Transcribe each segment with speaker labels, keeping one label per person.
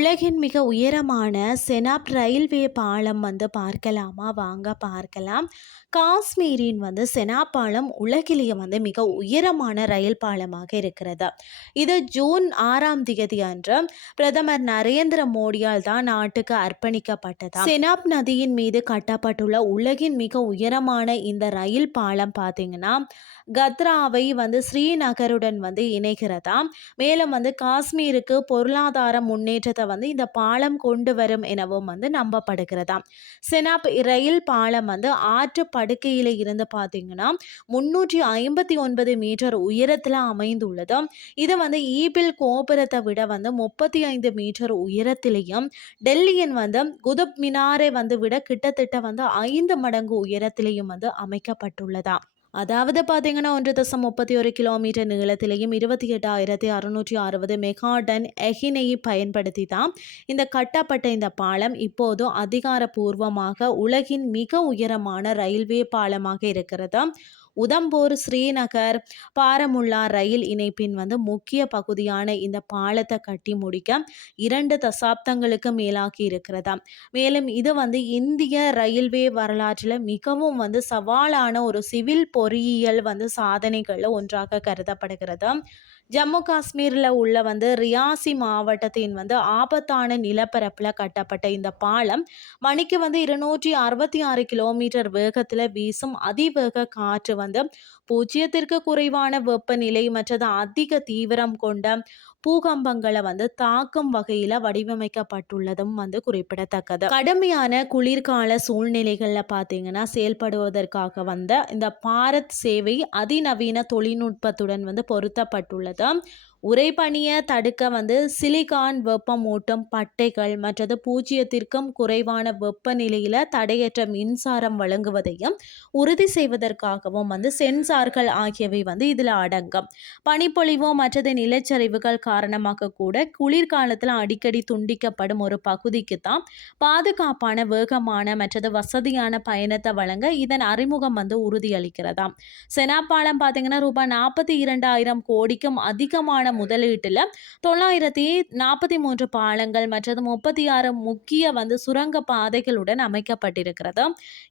Speaker 1: உலகின் மிக உயரமான செனாப் ரயில்வே பாலம் வந்து பார்க்கலாமா? வாங்க பார்க்கலாம். காஷ்மீரின் வந்து செனாப் பாலம் உலகிலேயே வந்து மிக உயரமான ரயில் பாலமாக இருக்கிறது. இது ஜூன் ஆறாம் தேதி அன்று பிரதமர் நரேந்திர மோடியால் தான் நாட்டுக்கு அர்ப்பணிக்கப்பட்டது. செனாப் நதியின் மீது கட்டப்பட்டுள்ள உலகின் மிக உயரமான இந்த ரயில் பாலம் பார்த்தீங்கன்னா கத்ராவை வந்து ஸ்ரீநகருடன் வந்து இணைகிறதா மேலும் வந்து காஷ்மீருக்கு பொருளாதார முன்னேற்றத்தை வந்து இந்த பாலம் கொண்டு வரும் எனவும் வந்து நம்பப்படுகிறதாம். செனாப் ரயில் பாலம் வந்து ஆற்று படுக்கையில் இருந்து பார்த்தீங்கன்னா முன்னூற்றி ஐம்பத்தி ஒன்பது மீட்டர் உயரத்தில் அமைந்துள்ளது இது வந்து ஈபில் கோபுரத்தை விட வந்து முப்பத்தி ஐந்து மீட்டர் உயரத்திலையும் டெல்லியின் வந்து குதுப் மினாரை வந்து விட கிட்டத்தட்ட வந்து ஐந்து மடங்கு உயரத்திலையும் வந்து அமைக்கப்பட்டுள்ளதாம். அதாவது பார்த்தீங்கன்னா ஒன்று தசம் முப்பத்தி ஒரு கிலோமீட்டர் நீளத்திலையும் இருபத்தி எட்டாயிரத்தி அறுநூற்றி அறுபது மெகாடன் எஹினையை பயன்படுத்தி தான் இந்த கட்டப்பட்ட இந்த பாலம் இப்போது அதிகாரப்பூர்வமாக உலகின் மிக உயரமான ரயில்வே பாலமாக இருக்கிறது. உதம்பூர் ஸ்ரீநகர் பாரமுல்லா ரயில் இணைப்பின் வந்து முக்கிய பகுதியான இந்த பாலத்தை கட்டி முடிக்க இரண்டு தசாப்தங்களுக்கு மேலாகி இருக்கிறதா. மேலும் இது வந்து இந்திய ரயில்வே வரலாற்றில் மிகவும் வந்து சவாலான ஒரு சிவில் பொறியியல் வந்து சாதனைகளில் ஒன்றாக கருதப்படுகிறது. ஜம்மு காஷ்மீரில் உள்ள வந்து ரியாசி மாவட்டத்தின் வந்து ஆபத்தான நிலப்பரப்பில் கட்டப்பட்ட இந்த பாலம் மணிக்கு வந்து இருநூற்றி அறுபத்தி ஆறு கிலோமீட்டர் வேகத்தில் வீசும் அதிவேக காற்று வந்து பூஜ்ஜியத்திற்கு குறைவான வெப்பநிலை மற்றது அதிக தீவிரம் கொண்ட பூகம்பங்களை வந்து தாக்கும் வகையில் வடிவமைக்கப்பட்டுள்ளதும் வந்து குறிப்பிடத்தக்கது. கடுமையான குளிர்கால சூழ்நிலைகளில் பார்த்தீங்கன்னா செயல்படுவதற்காக வந்த இந்த பாரத் சேவை அதிநவீன தொழில்நுட்பத்துடன் வந்து பொருத்தப்பட்டுள்ளது. உறைபனியை தடுக்க வந்து சிலிகான் வெப்பமூட்டும் பட்டைகள் மற்றது பூஜ்ஜியத்திற்கும் குறைவான வெப்பநிலையில் தடையற்ற மின்சாரம் வழங்குவதையும் உறுதி செய்வதற்காகவும் வந்து சென்சார்கள் ஆகியவை வந்து இதில் அடங்கும். பனிப்பொழிவோ மற்றது நிலச்சரிவுகள் காரணமாக கூட குளிர்காலத்தில் அடிக்கடி துண்டிக்கப்படும் ஒரு பகுதிக்கு தான் பாதுகாப்பான வேகமான மற்றது வசதியான பயணத்தை வழங்க இதன் அறிமுகம் வந்து உறுதியளிக்கிறதாம். செனாப்பாலம் பார்த்தீங்கன்னா ரூபாய் நாற்பத்தி இரண்டாயிரம் கோடிக்கும் அதிகமான முதலீட்டில் தொள்ளாயிரத்தி நாற்பத்தி மூன்று பாலங்கள் மற்றது முப்பத்தி ஆறு முக்கிய வந்து சுரங்க பாதைகளுடன் அமைக்கப்பட்டிருக்கிறது.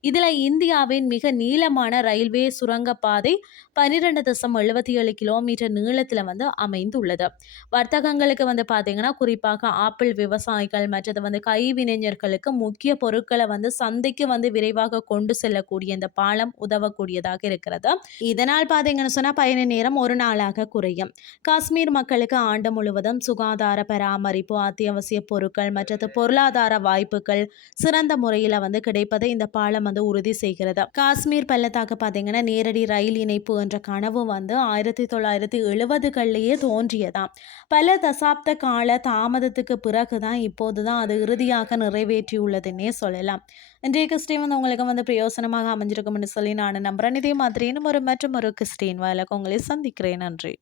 Speaker 1: இதில் இந்தியாவின் மிக நீளமான ரயில்வே சுரங்க பாதை பன்னிரெண்டு தசம் எழுபத்தி ஏழு கிலோமீட்டர் நீளத்தில் வந்து அமைந்துள்ளது. வர்த்தகங்களுக்கு வந்து பார்த்தீங்கன்னா குறிப்பாக ஆப்பிள் விவசாயிகள் மற்றது வந்து கைவினைஞர்களுக்கு முக்கிய பொருட்களை வந்து சந்தைக்கு வந்து விரைவாக கொண்டு செல்லக்கூடிய இந்த பாலம் உதவக்கூடியதாக இருக்கிறது. இதனால் பார்த்தீங்கன்னு சொன்னால் பயண நேரம் ஒரு நாளாக குறையும். காஷ்மீர் மக்களுக்கு ஆண்டு முழுவதும் சுகாதார பராமரிப்பு அத்தியாவசிய பொருட்கள் மற்றது பொருளாதார வாய்ப்புகள் சிறந்த முறையில் வந்து கிடைப்பதை இந்த பாலம் வந்து உறுதி செய்கிறது. காஷ்மீர் பள்ளத்தாக்கு பார்த்தீங்கன்னா நேரடி ரயில் இணைப்பு என்ற கனவு வந்து ஆயிரத்தி தொள்ளாயிரத்தி எழுபதுகள்லேயே தோன்றியதாம். பல தசாப்த கால தாமதத்துக்கு பிறகு தான் இப்போது தான் அது இறுதியாக நிறைவேற்றியுள்ளதுன்னே சொல்லலாம். இன்றைய கிறிஸ்டின் வந்து உங்களுக்கு வந்து பிரயோசனமாக அமைஞ்சிருக்கும்னு சொல்லி நான் நம்புறேன். இதே மாதிரி இன்னும் ஒரு மற்றும் ஒரு கிறிஸ்டின் வேலைக்கு உங்களை சந்திக்கிறேன். நன்றி.